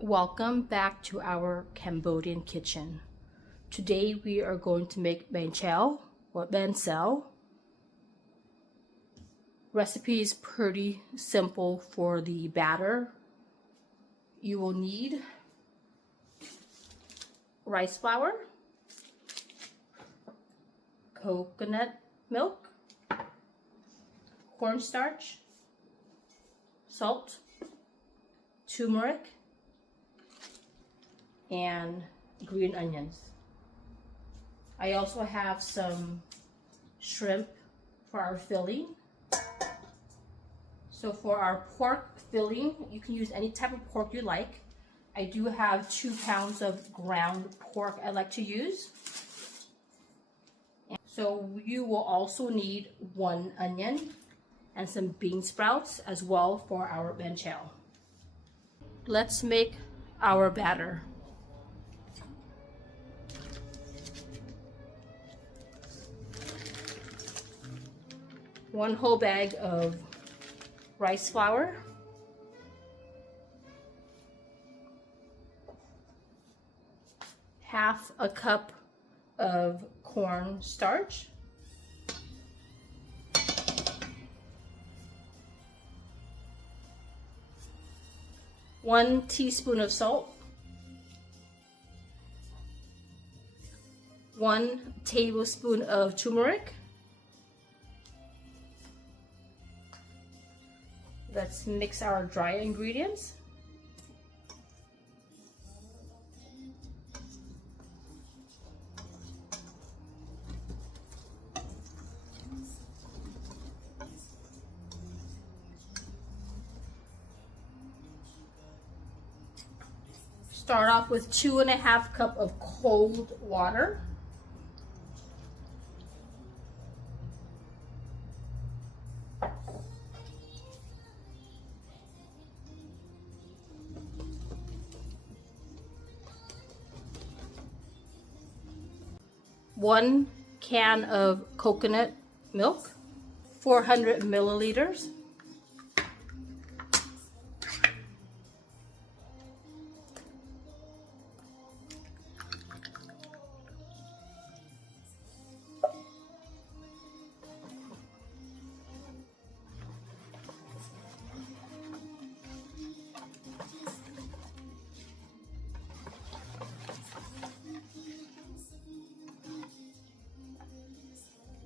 Welcome back to our Cambodian kitchen. Today we are going to make banchel or Banh Xeo. Recipe is pretty simple for the batter. You will need rice flour, coconut milk, cornstarch, salt, turmeric, and green onions. I also have some shrimp for our filling. So for our pork filling, you can use any type of pork you like. I do have 2 pounds of ground pork I like to use. So you will also need 1 onion and some bean sprouts as well for our banchel. Let's make our batter. One whole bag of rice flour, half a cup of cornstarch, 1 teaspoon of salt, 1 tablespoon of turmeric. Let's mix our dry ingredients. Start off with 2½ cups of cold water. One can of coconut milk, 400 milliliters.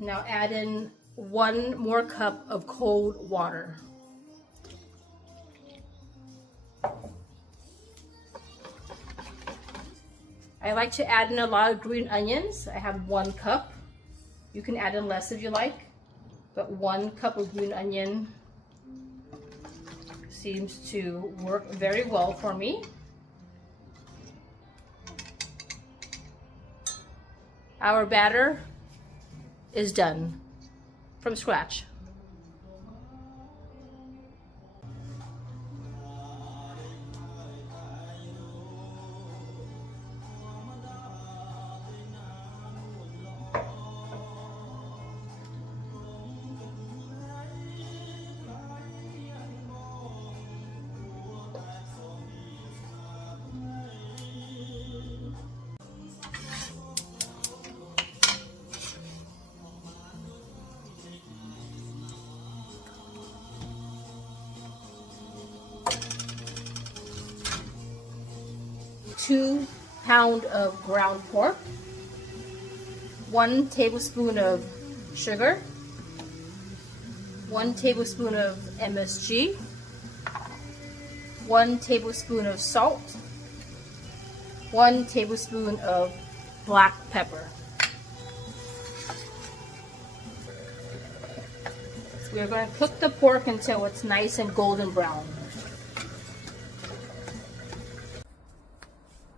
Now add in 1 more cup of cold water. I like to add in a lot of green onions. I have 1 cup. You can add in less if you like, but 1 cup of green onion seems to work very well for me. Our batter is done from scratch. Two pounds of ground pork, 1 tablespoon of sugar, 1 tablespoon of MSG, 1 tablespoon of salt, 1 tablespoon of black pepper. So we're going to cook the pork until it's nice and golden brown.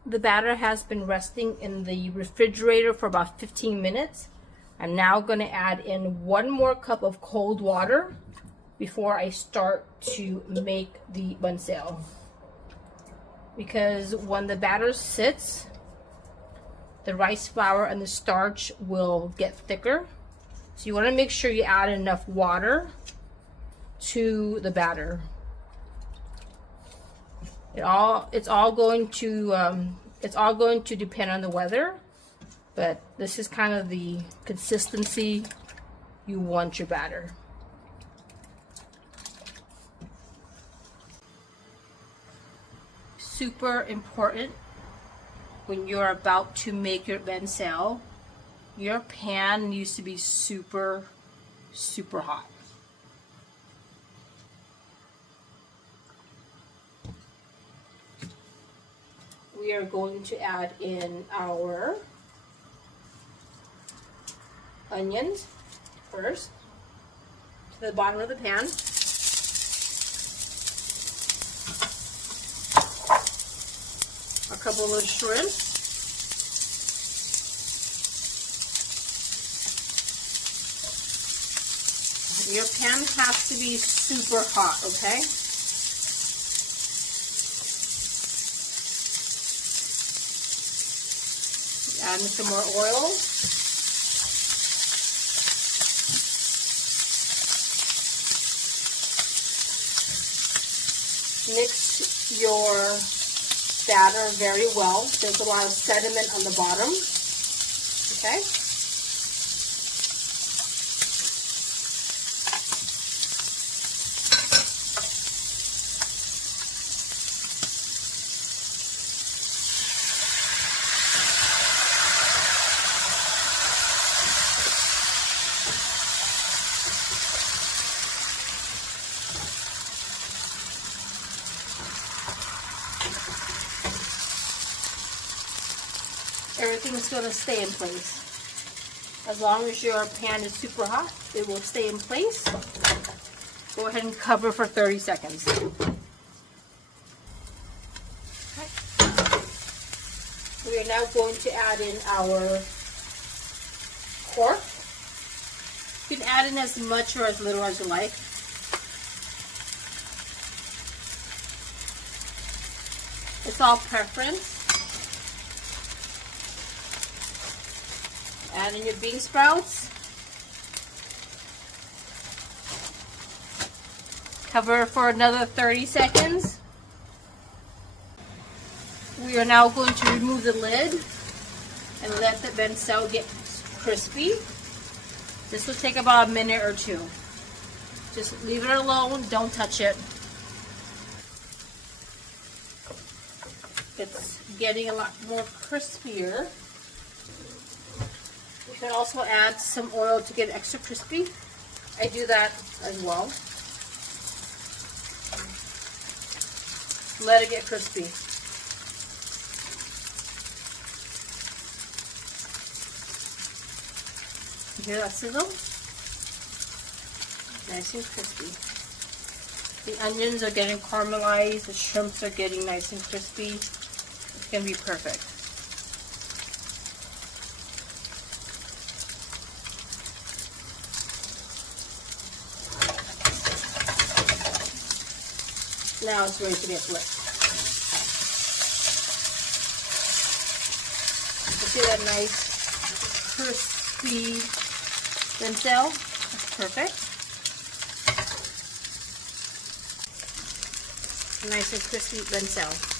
The batter has been resting in the refrigerator for about 15 minutes. I'm now going to add in 1 more cup of cold water before I start to make the Banh Xeo. Because when the batter sits, the rice flour and the starch will get thicker. So you want to make sure you add enough water to the batter. It's all going to depend on the weather, but this is kind of the consistency you want your batter. Super important when you're about to make your banh xeo, your pan needs to be super hot. We are going to add in our onions first to the bottom of the pan. A couple of shrimp. Your pan has to be super hot, okay? Add in some more oil. Mix your batter very well. There's a lot of sediment on the bottom. Okay? Everything's going to stay in place. As long as your pan is super hot, it will stay in place. Go ahead and cover for 30 seconds. Okay. We are now going to add in our pork. You can add in as much or as little as you like. It's all preference. Add in your bean sprouts. Cover for another 30 seconds. We are now going to remove the lid and let the banh xeo get crispy. This will take about a minute or two. Just leave it alone, don't touch it. It's getting a lot more crispier. You can also add some oil to get extra crispy. I do that as well. Let it get crispy. You hear that sizzle? Nice and crispy. The onions are getting caramelized, the shrimps are getting nice and crispy. It's going to be perfect. Now it's ready to get flipped. You see that nice crispy banh xeo? That's perfect. Nice and crispy banh xeo.